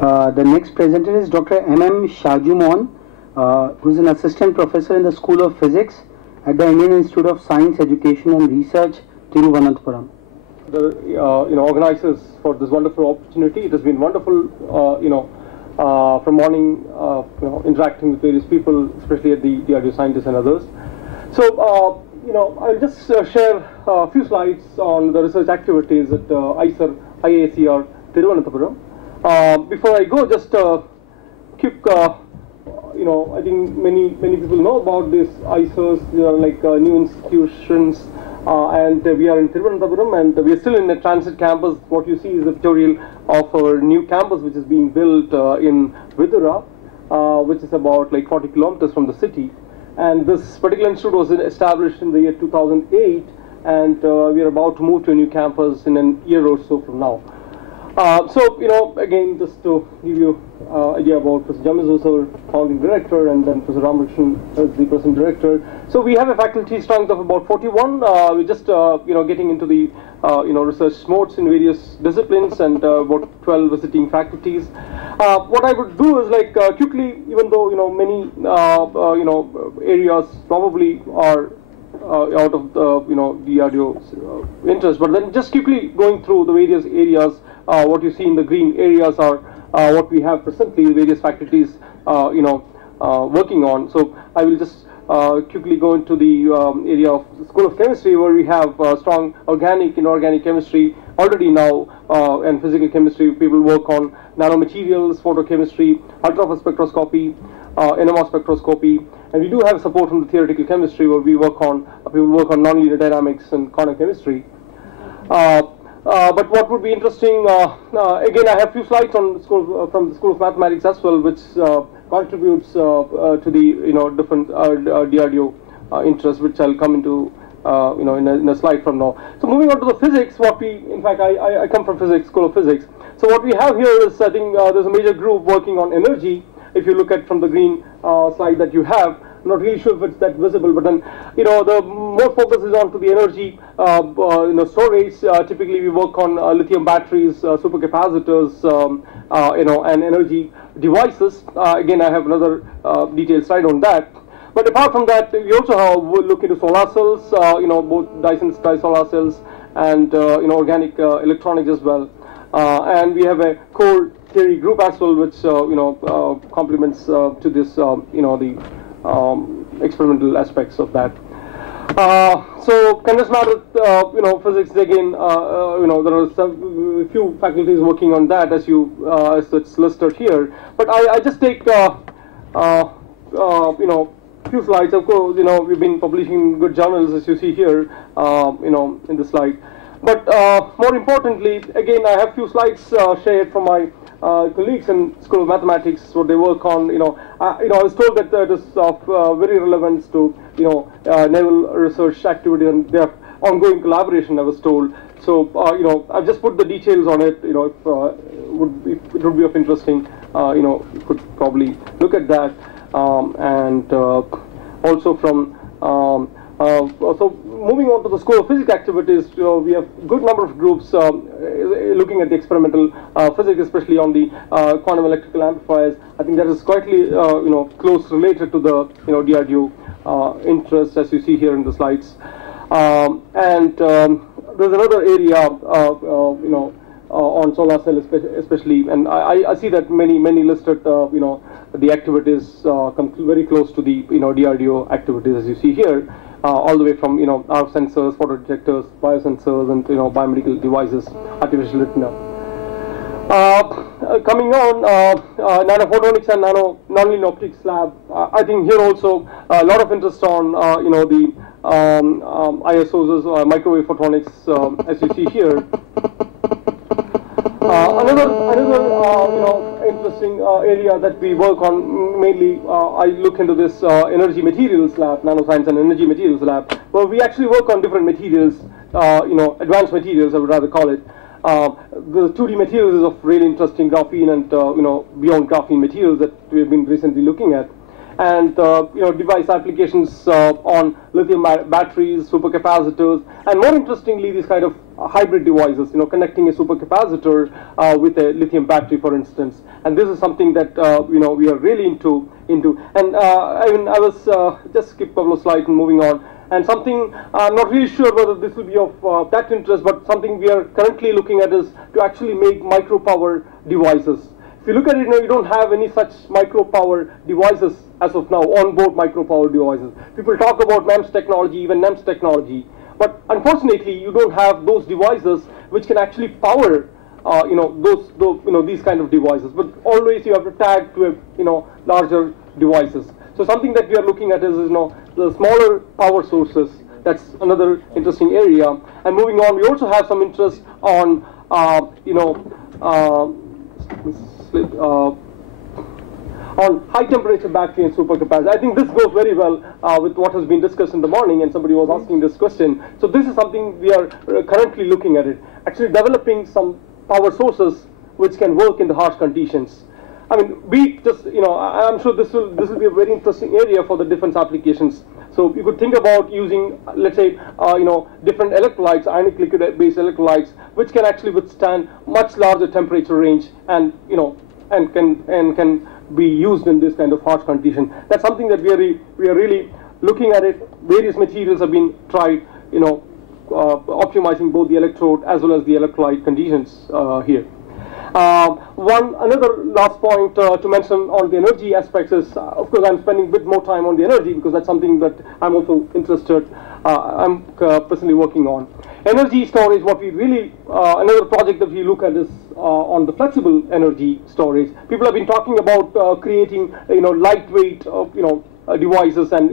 The next presenter is Dr. Shaijumom, who is an assistant professor in the School of Physics at the Indian Institute of Science, Education and Research, Thiruvananthapuram. The organizers for this wonderful opportunity. It has been wonderful, from morning, interacting with various people, especially at the DRDO scientists and others. So, I'll just share a few slides on the research activities at IISER Thiruvananthapuram. Before I go, just a quick, I think many people know about these IISERs. They are like new institutions, and we are in Thiruvananthapuram, and we are still in the transit campus. What you see is the pictorial of our new campus, which is being built in Vidura, which is about like 40 kilometers from the city. And this particular institute was established in the year 2008, and we are about to move to a new campus in a year or so from now. Again, just to give you an idea about Professor Jamis, our founding director, and then Professor Ramakrishnan as the present director. So we have a faculty strength of about 41. We're just, getting into the, research modes in various disciplines, and about 12 visiting faculties. What I would do is like quickly, even though many areas probably are out of the DRDO's interest, but then just quickly going through the various areas. What you see in the green areas are what we have presently, various faculties working on. So I will just quickly go into the area of the School of Chemistry, where we have strong organic, inorganic chemistry already now, and physical chemistry. People work on nanomaterials, photochemistry, ultrafast spectroscopy, NMR spectroscopy, and we do have support from the theoretical chemistry, where people work on nonlinear dynamics and quantum chemistry. But what would be interesting, again, I have a few slides on from the School of Mathematics as well, which contributes to the different DRDO interests, which I'll come into in a slide from now. So moving on to the physics, I come from physics, School of Physics. So what we have here is, I think there's a major group working on energy. If you look at from the green slide that you have, I'm not really sure if it's that visible, but then the more focus is on to the energy storage. Typically we work on lithium batteries, supercapacitors, and energy devices. Again, I have another detailed slide on that. But apart from that, we also look into solar cells, both Dyson sky solar cells and organic electronics as well. And we have a core theory group as well, which complements to this the experimental aspects of that. So condensed matter, physics again. There are a few faculties working on that, as it's listed here. But I just take few slides. Of course, we've been publishing good journals, as you see here, in the slide. But more importantly, again, I have few slides shared from my colleagues in School of Mathematics, what they work on. I was told that it is of very relevance to naval research activity, and they have ongoing collaboration, I was told. So I've just put the details on it. If it would be of interesting, you could probably look at that, and also from. So moving on to the School of Physics activities, we have a good number of groups looking at the experimental physics, especially on the quantum electrical amplifiers. I think that is quietly close related to the DRDO interest, as you see here in the slides. And there's another area on solar cell especially, and I see that many listed the activities come very close to the DRDO activities, as you see here. All the way from RF sensors, photodetectors, biosensors, and biomedical devices, artificial retina. Coming on, nanophotonics and nonlinear optics lab. I think here also a lot of interest on the ISOs, microwave photonics, as you see here. Another interesting area that we work on mainly, I look into this energy materials lab, nanoscience and energy materials lab, where we actually work on different materials, advanced materials, I would rather call it. The 2D materials is of really interesting, graphene and beyond graphene materials that we've been recently looking at. and device applications on lithium batteries, supercapacitors, and more interestingly, these kind of hybrid devices, connecting a supercapacitor with a lithium battery, for instance. And this is something that we are really into. And I was just skip a couple of slides and moving on. And something I'm not really sure whether this will be of that interest, but something we are currently looking at is to actually make micro power devices. If you look at it, you don't have any such micro power devices as of now, onboard micro power devices. People talk about MEMS technology, even NEMS technology, but unfortunately, you don't have those devices which can actually power these kind of devices. But always you have to tag to larger devices. So something that we are looking at is the smaller power sources. That's another interesting area. And moving on, we also have some interest on on high temperature battery and supercapacitor. I think this goes very well with what has been discussed in the morning, and somebody was asking this question. So this is something we are currently looking at it, actually developing some power sources which can work in the harsh conditions. I mean, we just, I'm sure this will be a very interesting area for the defense applications. So you could think about using, let's say, different electrolytes, ionic liquid-based electrolytes, which can actually withstand much larger temperature range, and and can be used in this kind of harsh condition. That's something that we are really looking at it. Various materials have been tried, optimizing both the electrode as well as the electrolyte conditions here. Another last point to mention on the energy aspects is, of course, I'm spending a bit more time on the energy because that's something that I'm also interested. I'm personally working on energy storage. What we really another project that we look at is on the flexible energy storage. People have been talking about creating lightweight devices and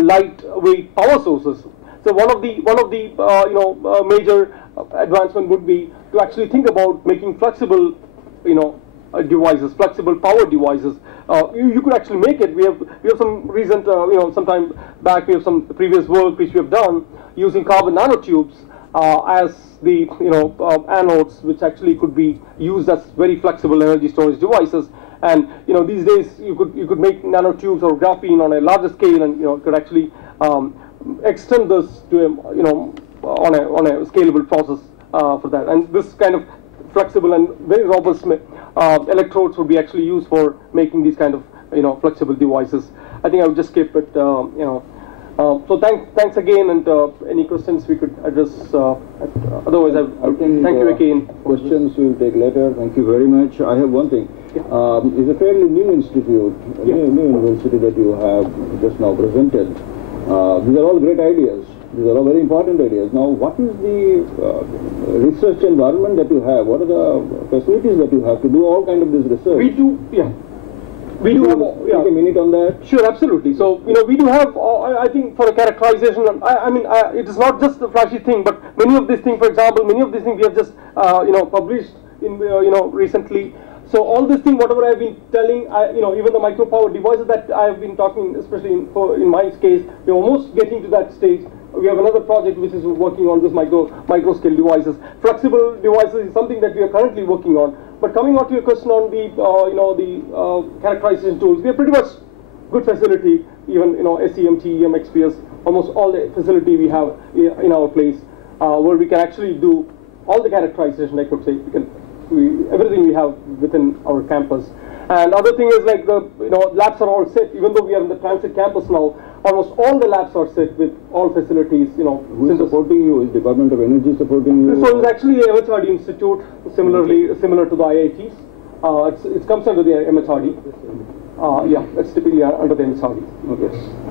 lightweight power sources. So one of the major advancement would be to actually think about making flexible devices, flexible power devices. You could actually make it. We have some recent sometime back we have some previous work which we have done using carbon nanotubes as the anodes, which actually could be used as very flexible energy storage devices. And these days you could make nanotubes or graphene on a larger scale, and could actually extend this to on a scalable process for that. And this kind of flexible and very robust electrodes would be actually used for making these kind of flexible devices. I think I would just skip it. So thanks again, and any questions we could address. Otherwise, I think thank you again. Questions we'll take later. Thank you very much. I have one thing. Yeah. It's a fairly new institute, new university that you have just now presented. These are all great ideas. These are all very important ideas. Now, what is the research environment that you have? What are the facilities that you have to do all kind of this research? We do, We do have, take a minute on that? Sure, absolutely. So, we do have, I think for a characterization, it is not just a flashy thing, but many of these things, for example, we have just, published in, recently. So all this thing, whatever I've been telling, even the micro power devices that I've been talking, especially in my case, we're almost getting to that stage. We have another project which is working on this micro scale devices. Flexible devices is something that we are currently working on. But coming on to your question on the characterization tools, we have pretty much good facility. Even SEM, TEM, XPS, almost all the facility we have in our place, where we can actually do all the characterization. I could say everything we have within our campus. And other thing is like the labs are all set. Even though we are in the transit campus now, almost all the labs are set with all facilities. Who is supporting you? Is Department of Energy supporting you? So it's actually the MHRD Institute, similar to the IITs. It comes under the MHRD. It's typically under the MHRD.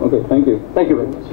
Okay. Thank you. Thank you very much.